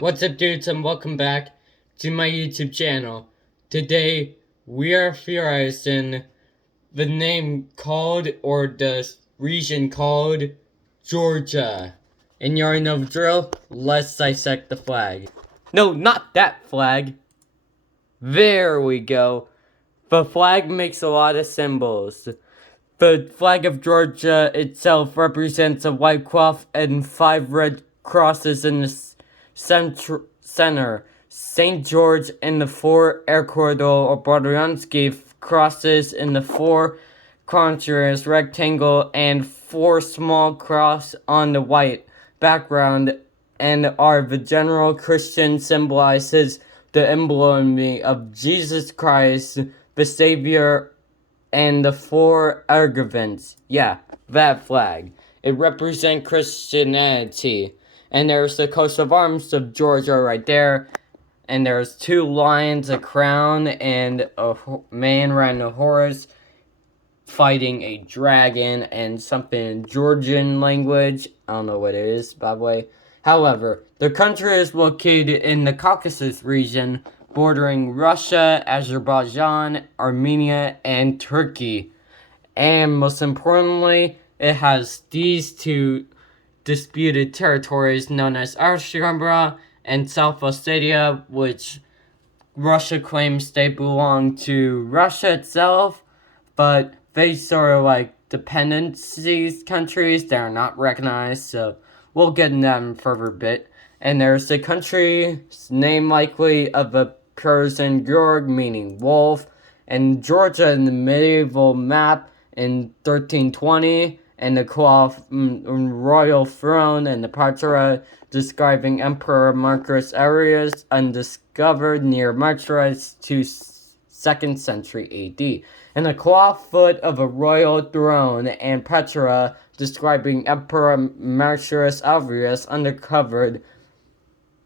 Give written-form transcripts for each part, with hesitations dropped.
What's up, dudes, and welcome back to my YouTube channel. Today, we are theorizing the name called, or the region called, Georgia. And you already know the drill, let's dissect the flag. No, not that flag. There we go. The flag makes a lot of symbols. The flag of Georgia itself represents a white cloth and 5 red crosses in the center. St. George in the 4 air corridor or Broderiansky crosses in the 4 contours rectangle and 4 small cross on the white background, and are the general Christian symbolizes the emblem of Jesus Christ, the Savior, and the 4 arguments. Yeah, that flag. It represents Christianity. And there's the coat of arms of Georgia right there. And there's 2 lions, a crown, and a man riding a horse fighting a dragon and something in Georgian language. I don't know what it is, by the way. However, the country is located in the Caucasus region, bordering Russia, Azerbaijan, Armenia, and Turkey. And most importantly, it has these 2 disputed territories known as Ashgabat and South Ossetia, which Russia claims they belong to Russia itself, but they sort of like dependencies countries that are not recognized, so we'll get into that in further bit. And there's the country's name likely of a Persian Georg, meaning wolf, and Georgia in the medieval map in 1320, and the cloth royal throne and the Patra describing Emperor Marcus Aurelius undiscovered near Martyrs to 2nd century AD, and the cloth foot of a royal throne and Petra describing Emperor Marcus Aurelius uncovered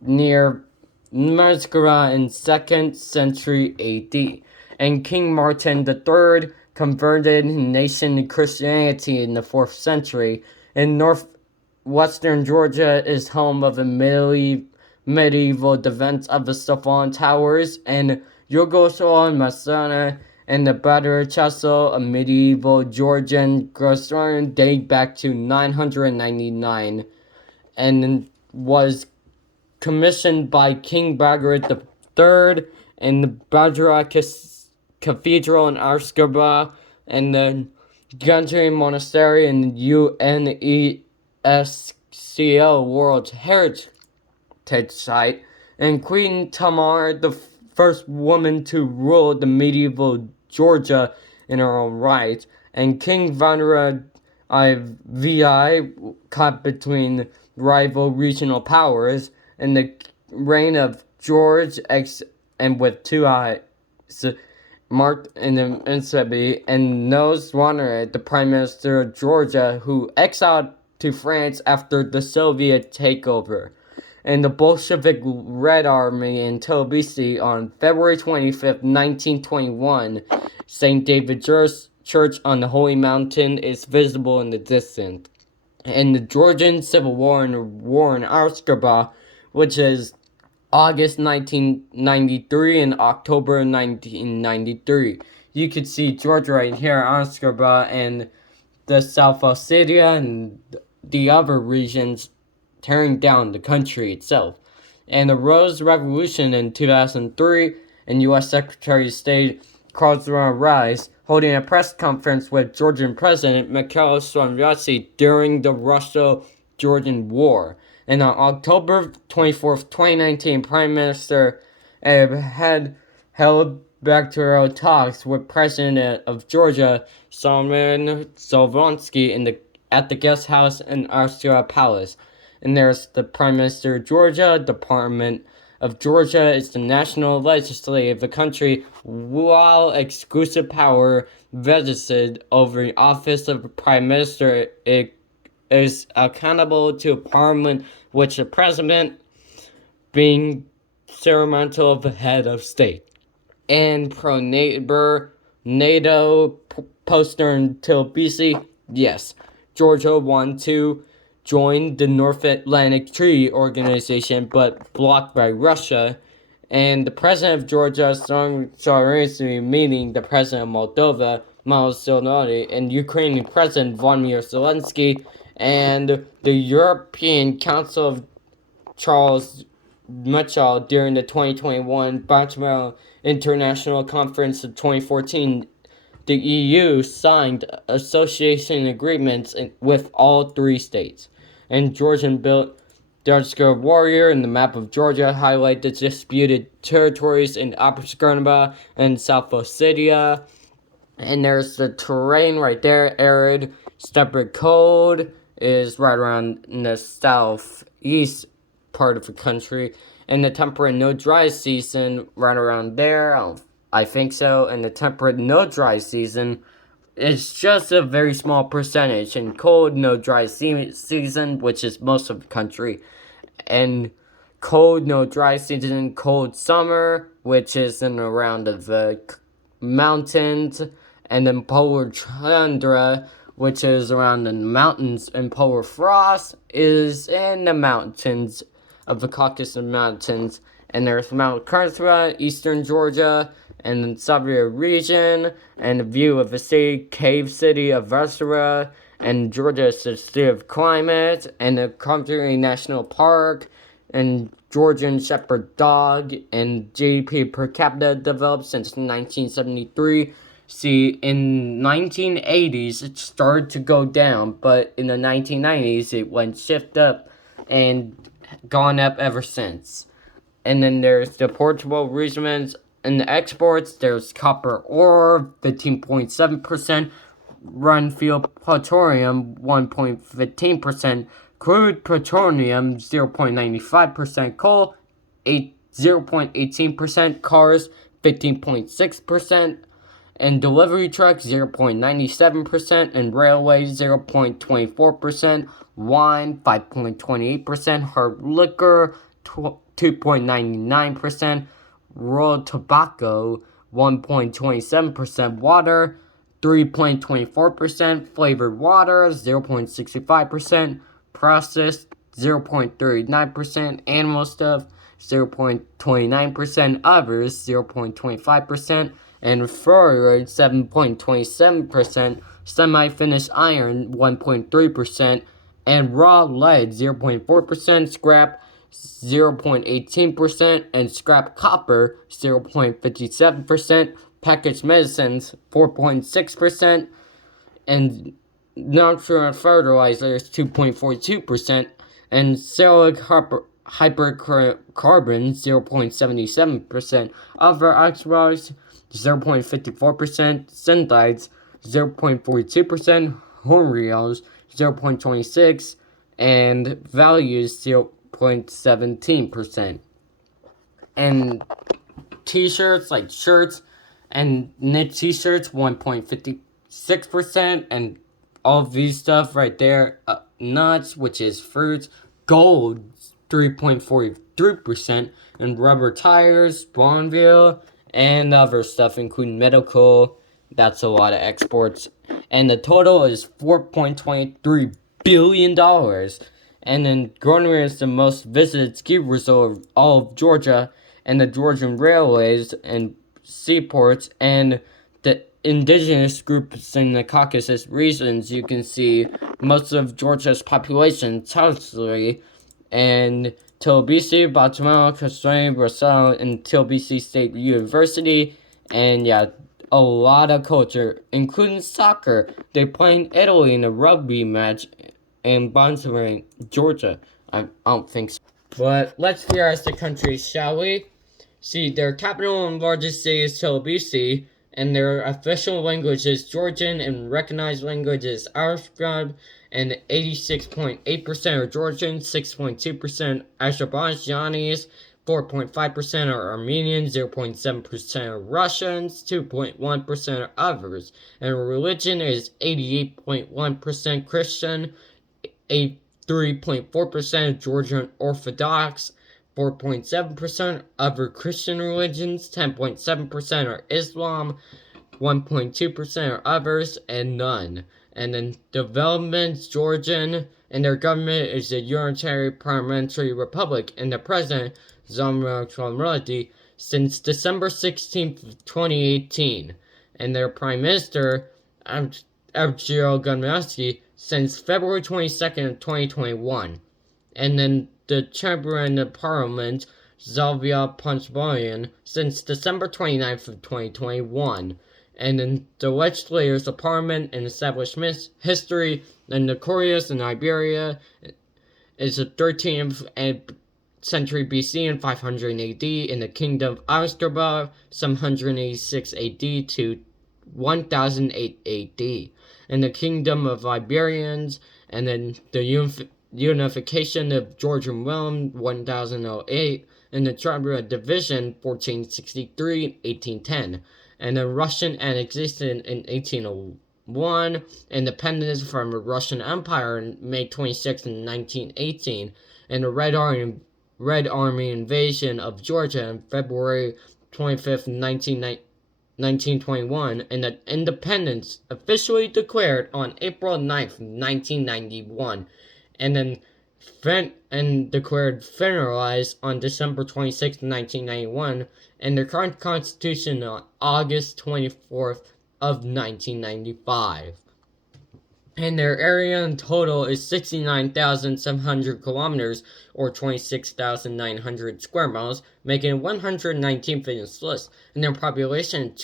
near Mascara in 2nd century AD, and King Martin III converted nation to Christianity in the 4th century, and northwestern Georgia is home of the medieval defense of the Stefan Towers, and Yugoslavia and Macedonia, and the Battery Castle, a medieval Georgian garrison dating back to 999, and was commissioned by King Bagrat III, and the Badra Cathedral in Ashgabat, and the Gantry Monastery and UNESCO World Heritage Site, and Queen Tamar, the first woman to rule the medieval Georgia in her own right, and King Vanra VI caught between rival regional powers, and the reign of George X, and with 2 eyes marked in the instability, and Nose Wanner, the Prime Minister of Georgia, who exiled to France after the Soviet takeover, and the Bolshevik Red Army in Tbilisi on February 25th, 1921. St. David Church on the Holy Mountain is visible in the distance. And the Georgian Civil War in Ashgabat, which is August 1993 and October 1993. You could see Georgia right here, Ashgabat, and the South Ossetia and the other regions tearing down the country itself. And the Rose Revolution in 2003, and U.S. Secretary of State Karl Rice holding a press conference with Georgian President Mikhail Saakashvili during the Russo-Georgian War. And on October 24th, 2019, Prime Minister had held bilateral talks with President of Georgia Salman Solvansky at the guest house in Austria Palace. And there's the Prime Minister of Georgia. Department of Georgia is the national legislature of the country, while exclusive power vested over the office of Prime Minister. It is accountable to Parliament, which the President being ceremonial of the head of state. And pro-neighbor NATO poster in Tbilisi, yes, Georgia won 2 joined the North Atlantic Treaty Organization, but blocked by Russia. And the president of Georgia simultaneously meeting the president of Moldova, Zelensky, and Ukrainian President Volodymyr Zelensky, and the European Council of Charles Michel during the 2021 Baltimore International Conference of 2014. The EU signed association agreements with all three states, and Georgian built the warrior in the map of Georgia highlight the disputed territories in Upper Skirnaba and South Ossetia. And there's the terrain right there, arid. Steppe cold is right around in the southeast part of the country. And the temperate no dry season right around there, I think so. And the temperate no dry season is just a very small percentage. And cold no dry season, which is most of the country. And cold no dry season, cold summer, which is in around the mountains. And then polar tundra, which is around the mountains, and polar frost is in the mountains of the Caucasus Mountains. And there's Mount Carthage, eastern Georgia, and the Siberia region, and the view of the cave city of Varsava, and Georgia is the city of climate, and the Country National Park, and Georgian Shepherd Dog, and GDP per capita developed since 1973. See, in 1980s, it started to go down, but in the 1990s, it went shift up and gone up ever since. And then there's the portable regions and the exports. There's copper ore, 15.7%, run fuel plutonium, 1.15%, crude plutonium, 0.95%, coal, 0.18%, cars, 15.6%, and delivery trucks 0.97%, and railways 0.24%, wine 5.28%, hard liquor 2.99%, rolled tobacco 1.27%, water 3.24%, flavored water 0.65%, processed 0.39%, animal stuff 0.29%, others 0.25%, and fluoride 7.27%, semi-finished iron 1.3%, and raw lead 0.4%, scrap 0.18%, and scrap copper 0.57%, packaged medicines 4.6%, and natural fertilizers 2.42%, and cellular hydrocarbons 0.77%, other oxides 0.54%, synthetides 0.42%, hormones 0.26%, and values 0.17%. And t-shirts, like shirts and knit t-shirts 1.56%, and all of these stuff right there, nuts, which is fruits, gold 3.43%, and rubber tires, Bonneville, and other stuff, including medical. That's a lot of exports. And the total is $4.23 billion. And then Gorner is the most visited ski resort of all of Georgia, and the Georgian railways and seaports, and the indigenous groups in the Caucasus regions. You can see most of Georgia's population, Tbilisi, and Tbilisi, Baltimore, Constraint, Rossell, and Tbilisi State University. And yeah, a lot of culture, including soccer. They play in Italy in a rugby match in Baltimore, Georgia. I don't think so. But let's theorize the country, shall we? See, their capital and largest city is Tbilisi, and their official language is Georgian, and recognized language is Arabic, and 86.8% are Georgian, 6.2% Azerbaijanis, 4.5% are Armenians, 0.7% are Russians, 2.1% are others, and religion is 88.1% Christian, 3.4% Georgian Orthodox, 4.7% other Christian religions, 10.7% are Islam, 1.2% are others, and none. And then development, Georgian, and their government is a unitary parliamentary republic, and the president, Zamir since December 16th, 2018, and their prime minister, Abdul Gamassi, since February 22nd, 2021. And then the chamberlain of parliament, Zalvia Panchbalian, since December 29th of 2021. And then the legislators of parliament and established history, and the Koreas in Iberia is the 13th century BC and 500 AD, in the kingdom of Asturba, 786 AD to 1008 AD, in the kingdom of Iberians, and then the unification of Georgian realm, 1008, and the tribal division, 1463 and 1810, and the Russian annexation in 1801, independence from the Russian Empire on May 26, 1918, and the Red Army invasion of Georgia on February 25, 1921, and that independence officially declared on April 9th, 1991, and then declared federalized on December 26, 1991, and the current constitution on August 24th of 1995. And their area in total is 69,700 kilometers, or 26,900 square miles, making 119th in this list. And their population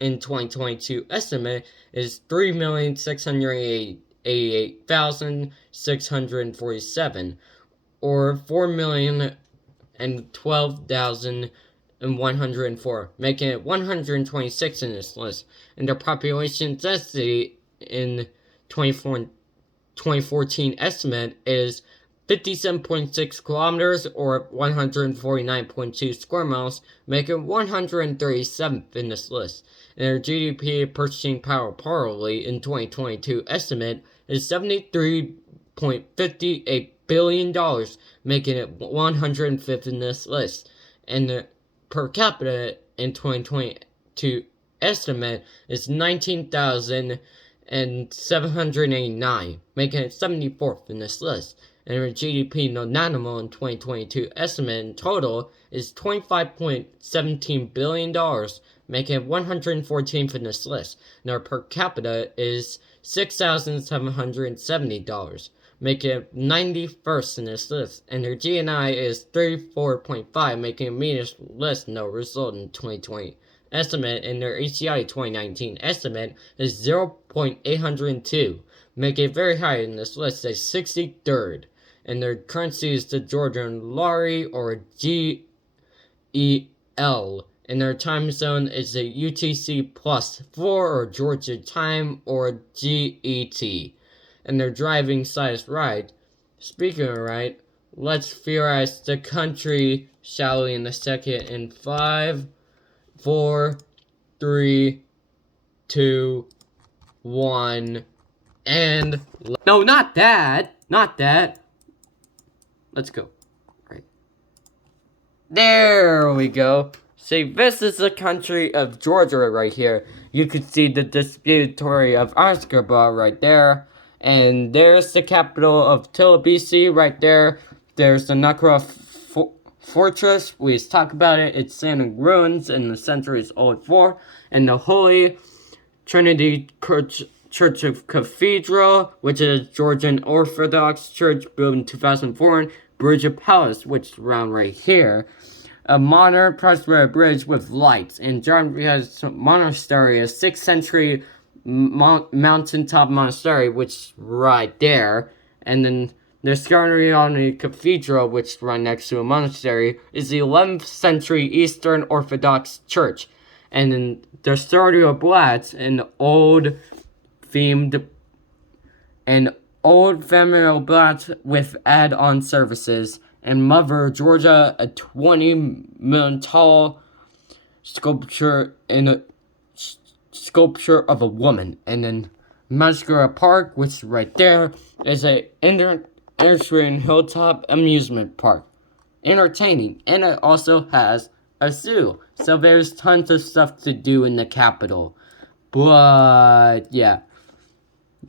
in 2022 estimate is 3,688,647, or 4,012,104, making it 126 in this list. And their population density in 2014 estimate is 57.6 kilometers, or 149.2 square miles, making 137th in this list. And their GDP purchasing power parity in 2022 estimate is $73.58 billion, making it 105th in this list. And the per capita in 2022 estimate is 19,789, making it 74th in this list. And our GDP non-animal in 2022 estimate in total is $25.17 billion, making it 114th in this list. And our per capita is $6,770, making it 91st in this list. And their GNI is 34.5, making it meanest list no result in 2020 estimate, and their HCI 2019 estimate is 0.802, making it very high in this list as 63rd. And their currency is the Georgian lari, or GEL, and their time zone is the UTC +4, or Georgia time, or GET. And their driving size right. Speaking of right, let's theorize the country, shall we, in a second, in 5, 4, 3, 2, 1, and... No, not that! Not that! Let's go. Right. There we go. See, this is the country of Georgia right here. You can see the disputatory of Ashgabat right there. And there's the capital of Tbilisi right there. There's the Nakra Fortress. We just talked about it. It's standing ruins in the centuries-old fort. And the Holy Trinity Church of Cathedral, which is a Georgian Orthodox church built in 2004, and Bridge of Palace, which is around right here. A modern Presbyterian bridge with lights. And Jarvia's monastery, a 6th century mountaintop monastery, which is right there. And then the Skarniani Cathedral, which is right next to a monastery, is the 11th century Eastern Orthodox church. And then the Stadio Blatz, an old familial Blatz with add-on services. And Mother Georgia, a 20-million tall sculpture of a woman. And then Mascara Park, which is right there, is a interesting hilltop amusement park. Entertaining. And it also has a zoo. So there's tons of stuff to do in the capital. But, yeah.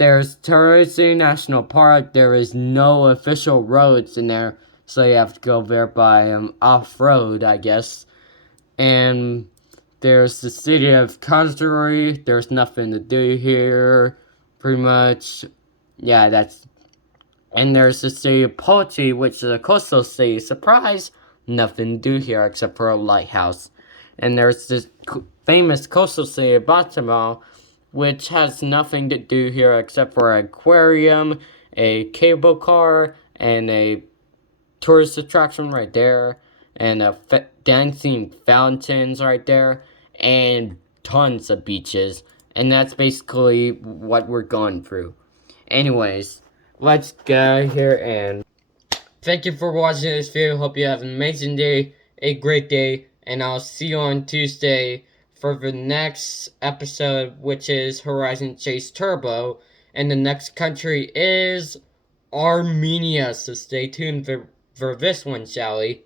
there's Touristy National Park. There is no official roads in there, so you have to go there by off-road, I guess. And there's the city of Kazuri. There's nothing to do here, pretty much. Yeah, that's... And there's the city of Pochi, which is a coastal city. Surprise! Nothing to do here except for a lighthouse. And there's this famous coastal city of Baltimore, which has nothing to do here except for an aquarium, a cable car, and a tourist attraction right there, and dancing fountains right there, and tons of beaches. And that's basically what we're going through. Anyways, let's go here and thank you for watching this video. Hope you have an amazing day, a great day, and I'll see you on Tuesday for the next episode, which is Horizon Chase Turbo. And the next country is Armenia, so stay tuned for this one, shall we?